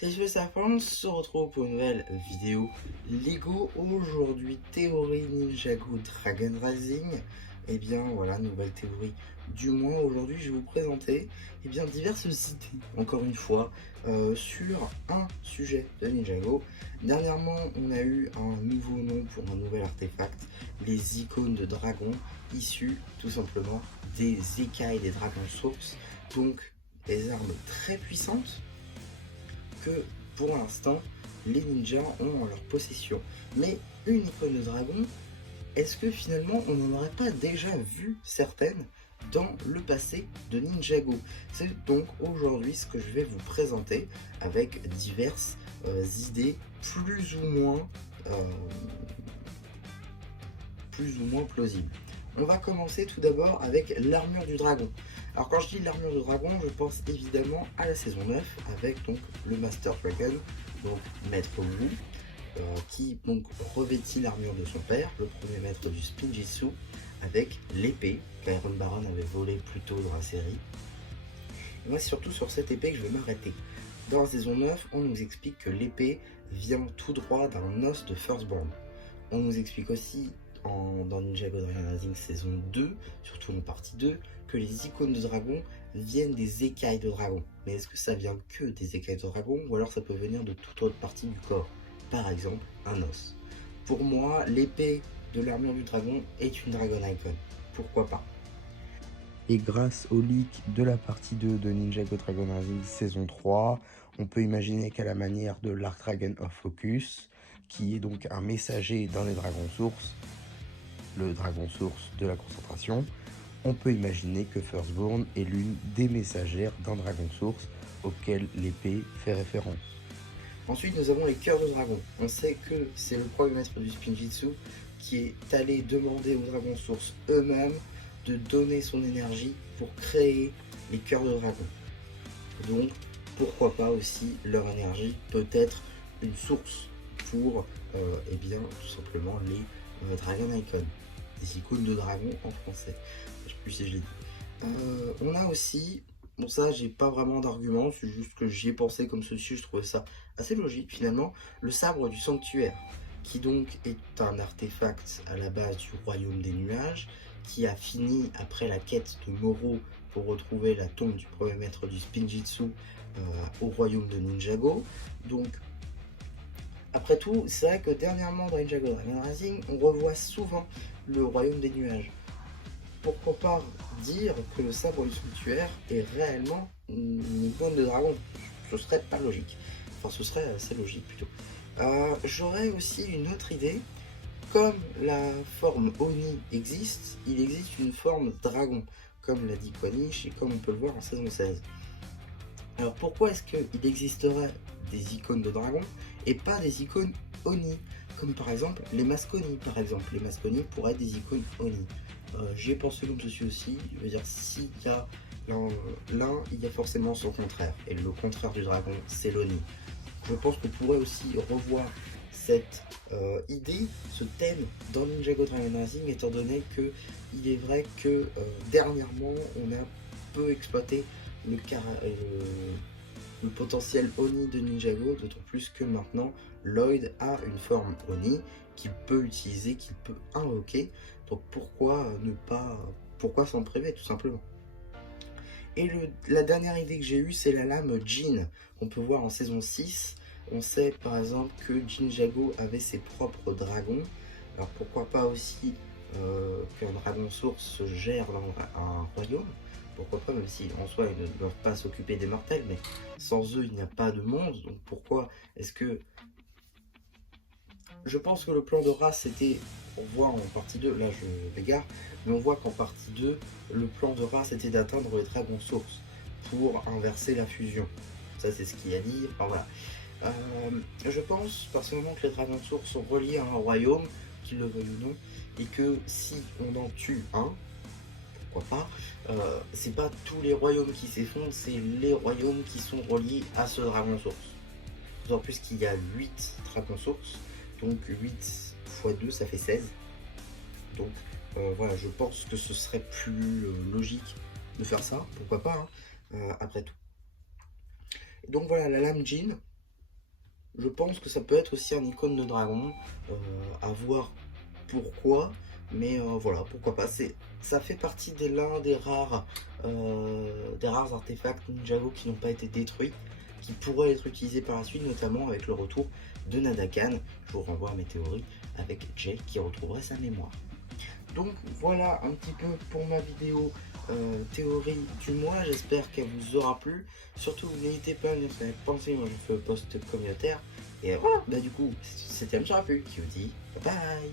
C'est juste ça, on se retrouve pour une nouvelle vidéo Lego. Aujourd'hui, théorie Ninjago Dragon Rising. Et bien voilà, nouvelle théorie du mois. Aujourd'hui, je vais vous présenter diverses idées, encore une fois, sur un sujet de Ninjago. Dernièrement, on a eu un nouveau nom pour un nouvel artefact, les icônes de dragon, issues tout simplement des écailles des dragons source. Donc, des armes très puissantes que pour l'instant les ninjas ont en leur possession. Mais une icône de dragon, est-ce que finalement on n'en aurait pas déjà vu certaines dans le passé de Ninjago? C'est donc aujourd'hui ce que je vais vous présenter avec diverses idées euh, plus ou moins plausibles. On va commencer tout d'abord avec l'armure du dragon. Alors quand je dis l'armure du dragon, je pense évidemment à la saison 9 avec donc le Master Dragon, donc Maître Wu, qui donc revêtit l'armure de son père, le premier maître du Spinjitzu, avec l'épée qu'Iron Baron avait volée plus tôt dans la série. Et moi c'est surtout sur cette épée que je vais m'arrêter. Dans la saison 9, on nous explique que l'épée vient tout droit d'un os de Firstborn. On nous explique aussi dans Ninjago Dragon Rising saison 2, surtout en partie 2, que les icônes de dragon viennent des écailles de dragon. Mais est-ce que ça vient que des écailles de dragon ou alors ça peut venir de toute autre partie du corps? Par exemple, un os. Pour moi, l'épée de l'armure du dragon est une Dragon Icon. Pourquoi pas? Et grâce au leak de la partie 2 de Ninjago Dragon Rising saison 3, on peut imaginer qu'à la manière de l'Arc Dragon of Focus, qui est donc un messager dans les dragons sources, le dragon source de la concentration, on peut imaginer que Firstborn est l'une des messagères d'un dragon source auquel l'épée fait référence. Ensuite, nous avons les cœurs de dragon. On sait que c'est le premier maître du Spinjitzu qui est allé demander aux dragons sources eux-mêmes de donner son énergie pour créer les cœurs de dragon. Donc, pourquoi pas aussi leur énergie peut être une source pour tout simplement les Dragon Icons, des icônes de dragon en français. Je sais plus si je l'ai dit. On a aussi, bon ça j'ai pas vraiment d'argument, c'est juste que j'y ai pensé comme ceci, je trouvais ça assez logique finalement, le sabre du sanctuaire, qui donc est un artefact à la base du royaume des nuages, qui a fini après la quête de Moro pour retrouver la tombe du premier maître du Spinjitzu au royaume de Ninjago. Donc après tout, c'est vrai que dernièrement dans Ninjago Dragon Rising, on revoit souvent le royaume des nuages. Pourquoi pas dire que le sabre du sanctuaire est réellement une icône de dragon? Ce serait pas logique. Enfin, ce serait assez logique plutôt. J'aurais aussi une autre idée. Comme la forme Oni existe, il existe une forme dragon, comme l'a dit Quanish et comme on peut le voir en saison 16. Alors pourquoi est-ce qu'il existerait des icônes de dragon et pas des icônes Oni? Comme par exemple les Masconi, par exemple. Les Masconi pourraient être des icônes Oni. J'y ai pensé comme ceci aussi. Je veux dire, s'il y a l'un, il y a forcément son contraire. Et le contraire du dragon, c'est l'Oni. Je pense qu'on pourrait aussi revoir cette idée, ce thème dans Ninjago Dragon Rising, étant donné que il est vrai que dernièrement on a peu exploité le potentiel Oni de Ninjago, d'autant plus que maintenant Lloyd a une forme Oni qu'il peut utiliser, qu'il peut invoquer, donc pourquoi s'en priver tout simplement. Et la dernière idée que j'ai eue, c'est la lame Jin, qu'on peut voir en saison 6. On sait par exemple que Jinjago avait ses propres dragons. Alors pourquoi pas aussi qu'un dragon source gère un royaume? Pourquoi pas, même si en soi ils ne doivent pas s'occuper des mortels, mais sans eux il n'y a pas de monde. Donc pourquoi est-ce que... Je pense que le plan de race c'était, on voit en partie 2, là je m'égare, mais on voit qu'en partie 2, le plan de race était d'atteindre les dragons sources pour inverser la fusion. Ça c'est ce qu'il y a dit, enfin voilà. Je pense personnellement que les dragons sources sont reliés à un royaume, qu'ils le veuillent ou non, et que si on en tue un, pourquoi pas, c'est pas tous les royaumes qui s'effondrent, c'est les royaumes qui sont reliés à ce dragon source. D'autant plus qu'il y a 8 dragons sources, donc 8 x 2 ça fait 16. Donc voilà, je pense que ce serait plus logique de faire ça, pourquoi pas, hein, après tout. Et donc voilà, la lame Jin, je pense que ça peut être aussi un icône de dragon, à voir pourquoi, mais voilà, pourquoi pas. Ça fait partie l'un des rares artefacts Ninjago qui n'ont pas été détruits, qui pourraient être utilisés par la suite, notamment avec le retour de Nadakan. Je vous renvoie à mes théories avec Jay qui retrouverait sa mémoire. Donc voilà un petit peu pour ma vidéo théorie du mois, j'espère qu'elle vous aura plu. Surtout n'hésitez pas à me dire ce que vous avez pensé, moi je fais le post communautaire. Et voilà, bah du coup, c'était M sur la pub qui vous dit bye bye.